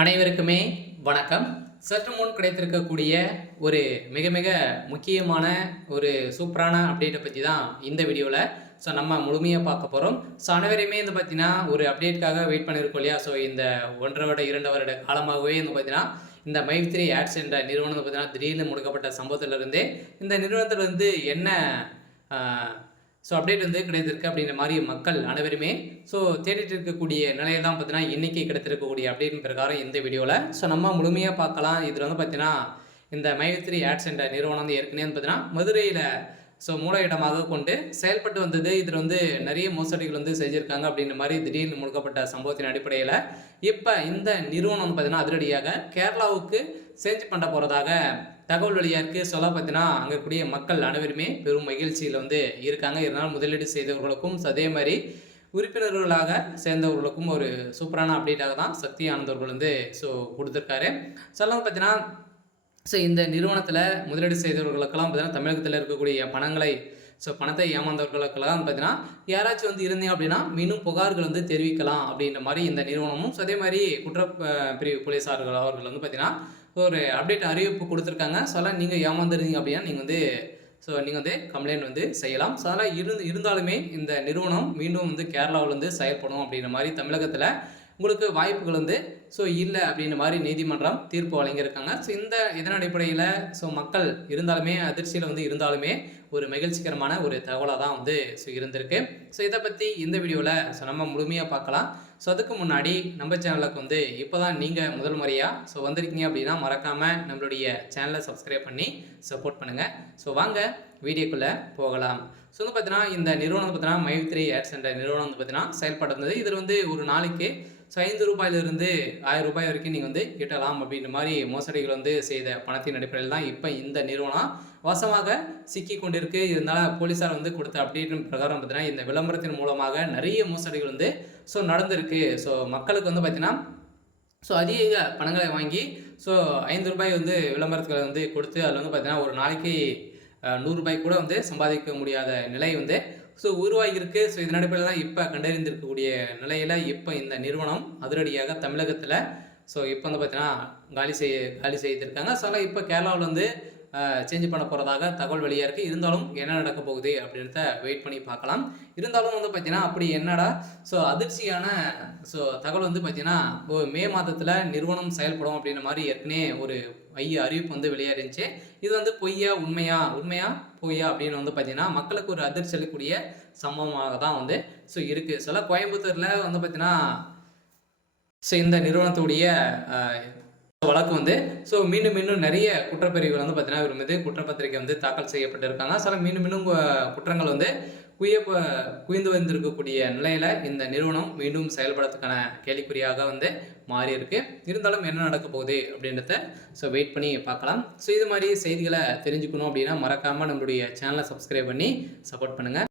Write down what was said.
அனைவருக்குமே வணக்கம். சற்று முன் கிடைத்திருக்கக்கூடிய ஒரு மிக மிக முக்கியமான ஒரு சூப்பரான அப்டேட்டை பற்றி தான் இந்த வீடியோவில் நம்ம முழுமையாக பார்க்க போகிறோம். அனைவரையுமே பார்த்தீங்கன்னா ஒரு அப்டேட்டுக்காக வெயிட் பண்ணியிருக்கோம் இல்லையா. இந்த 1.5 வருட 2 வருட காலமாகவே பார்த்தீங்கன்னா இந்த மைத்ரி ஆட்ஸ் என்ற நிறுவனம் பார்த்தீங்கன்னா திடீர்னு முடக்கப்பட்ட சம்பவத்திலிருந்தே இந்த நிறுவனத்தில் என்ன அப்டேட் கிடைத்திருக்கு அப்படின்ற மாதிரி மக்கள் அனைவருமே தேடிட்டு இருக்கக்கூடிய நிலையில் தான் பார்த்தீங்கன்னா இன்றைக்கி கிடைத்திருக்கக்கூடிய அப்டேட்டின் பிரகாரம் இந்த வீடியோவில் நம்ம முழுமையாக பார்க்கலாம். இதில் பார்த்தீங்கன்னா இந்த மைத்ரி ஆட்ஸ் என்ற நிறுவனம் ஏற்கனவே பார்த்தீங்கன்னா மதுரையில் மூலையிடமாக கொண்டு செயல்பட்டு வந்தது. இதில் நிறைய மோசடிகள் செஞ்சுருக்காங்க அப்படின்ற மாதிரி திடீர்னு முழுக்கப்பட்ட சம்பவத்தின் அடிப்படையில் இப்போ இந்த நிறுவனம் பார்த்தீங்கன்னா அதிரடியாக கேரளாவுக்கு சேஞ்ச் பண்ண போகிறதாக தகவல் வெளியாக இருக்குது. சொல்ல பார்த்தீங்கன்னா அங்கே கூடிய மக்கள் அனைவருமே பெரும் மகிழ்ச்சியில் இருக்காங்க. இருந்தாலும் முதலீடு செய்தவர்களுக்கும் அதே மாதிரி உறுப்பினர்களாக சேர்ந்தவர்களுக்கும் ஒரு சூப்பரான அப்டேட்டாக தான் சக்தி ஆனந்தவர்கள் கொடுத்துருக்காரு. சொல்ல பார்த்தீங்கன்னா இந்த நிறுவனத்தில் முதலீடு செய்தவர்களுக்கெல்லாம் பார்த்தீங்கன்னா தமிழகத்தில் இருக்கக்கூடிய பணத்தை ஏமாந்தவர்களுக்கெல்லாம் பார்த்தீங்கன்னா யாராச்சும் இருந்தீங்க அப்படின்னா மீண்டும் புகார்கள் தெரிவிக்கலாம் அப்படின்ற மாதிரி இந்த நிறுவனமும் அதே மாதிரி குற்றப்பிரிவு போலீஸார்கள் அவர்கள் பார்த்தீங்கன்னா ஒரு அப்டேட் அறிவிப்பு கொடுத்துருக்காங்க. அதெல்லாம் நீங்கள் ஏமாந்துருந்தீங்க அப்படின்னா நீங்கள் நீங்கள் கம்ப்ளைண்ட் செய்யலாம். அதெல்லாம் இருந்தாலுமே இந்த நிறுவனம் மீண்டும் கேரளாவில் செயல்படும் அப்படின்ற மாதிரி தமிழகத்தில் உங்களுக்கு வாய்ப்புகள் இல்லை அப்படின்ற மாதிரி நீதிமன்றம் தீர்ப்பு வழங்கியிருக்காங்க. இதன் அடிப்படையில் மக்கள் இருந்தாலுமே அதிர்ச்சியில் இருந்தாலுமே ஒரு மகிழ்ச்சிகரமான ஒரு தகவலாக தான் இருந்திருக்கு. இதை பற்றி இந்த வீடியோவில் நம்ம முழுமையாக பார்க்கலாம். அதுக்கு முன்னாடி நம்ம சேனலுக்கு இப்போ தான் நீங்கள் முதல் முறையாக வந்திருக்கீங்க அப்படின்னா மறக்காமல் நம்மளுடைய சேனலை சப்ஸ்கிரைப் பண்ணி சப்போர்ட் பண்ணுங்கள். வாங்க வீடியோக்குள்ளே போகலாம். பார்த்தீங்கன்னா இந்த நிறுவனம் பார்த்தீங்கன்னா மைத்ரி ஆட்ஸ் என்ற நிறுவனம் பார்த்தீங்கன்னா செயல்பட்டு இதில் ஒரு நாளைக்கு 5 ரூபாயிலிருந்து 1000 ரூபாய் வரைக்கும் நீங்கள் ஈட்டலாம் அப்படின்ற மாதிரி மோசடிகள் செய்த பணத்தின் அடிப்படையில் தான் இப்போ இந்த நிறுவனம் வசமாக சிக்கி கொண்டிருக்கு. இருந்தாலும் போலீஸார் கொடுத்த அப்டேட்டின் பிரகாரம் பார்த்தீங்கன்னா இந்த விளம்பரத்தின் மூலமாக நிறைய மோசடிகள் நடந்திருக்கு. மக்களுக்கு பார்த்தீங்கன்னா அதிக பணங்களை வாங்கி 5 ரூபாய் விளம்பரத்துகளை கொடுத்து அதில் பார்த்தீங்கன்னா ஒரு நாளைக்கு 100 ரூபாய் கூட சம்பாதிக்க முடியாத நிலை உருவாகியிருக்கு. இதன் அடிப்படையில் தான் இப்போ கண்டறிந்திருக்கக்கூடிய நிலையில் இப்போ இந்த நிறுவனம் அதிரடியாக தமிழகத்தில் இப்போ பார்த்தீங்கன்னா காலி செய்திருக்காங்க. இப்போ கேரளாவில் சேஞ்ச் பண்ண போகிறதாக தகவல் வெளியாக இருக்குது. இருந்தாலும் என்ன நடக்க போகுது அப்படின்றத வெயிட் பண்ணி பார்க்கலாம். இருந்தாலும் பார்த்தீங்கன்னா அப்படி என்னடா அதிர்ச்சியான தகவல் பார்த்தீங்கன்னா மே மாதத்தில் நிறுவனம் செயல்படும் அப்படின்ற மாதிரி ஏற்கனவே ஒரு அறிவிப்பு வெளியாக இருந்துச்சு. இது பொய்யா உண்மையா பொய்யா அப்படின்னு பார்த்தீங்கன்னா மக்களுக்கு ஒரு அதிர்ச்சி அளிக்கக்கூடிய சம்பவமாக தான் இருக்குது. கோயம்புத்தூரில் பார்த்தீங்கன்னா இந்த நிறுவனத்துடைய வழக்கு மீண்டும் நிறைய குற்றப்பிரிவுகள் பார்த்தீங்கன்னா இவர் மீது குற்றப்பத்திரிகை தாக்கல் செய்யப்பட்டிருக்காங்க. மீண்டும் குற்றங்கள் குவிந்து வந்திருக்கக்கூடிய நிலையில் இந்த நிறுவனம் மீண்டும் செயல்படுறதுக்கான கேள்விக்குறியாக மாறி இருக்கு. இருந்தாலும் என்ன நடக்க போகுது அப்படின்றத வெயிட் பண்ணி பார்க்கலாம். இது மாதிரி செய்திகளை தெரிஞ்சுக்கணும் அப்படின்னா மறக்காமல் நம்மளுடைய சேனலை சப்ஸ்கிரைப் பண்ணி சப்போர்ட் பண்ணுங்கள்.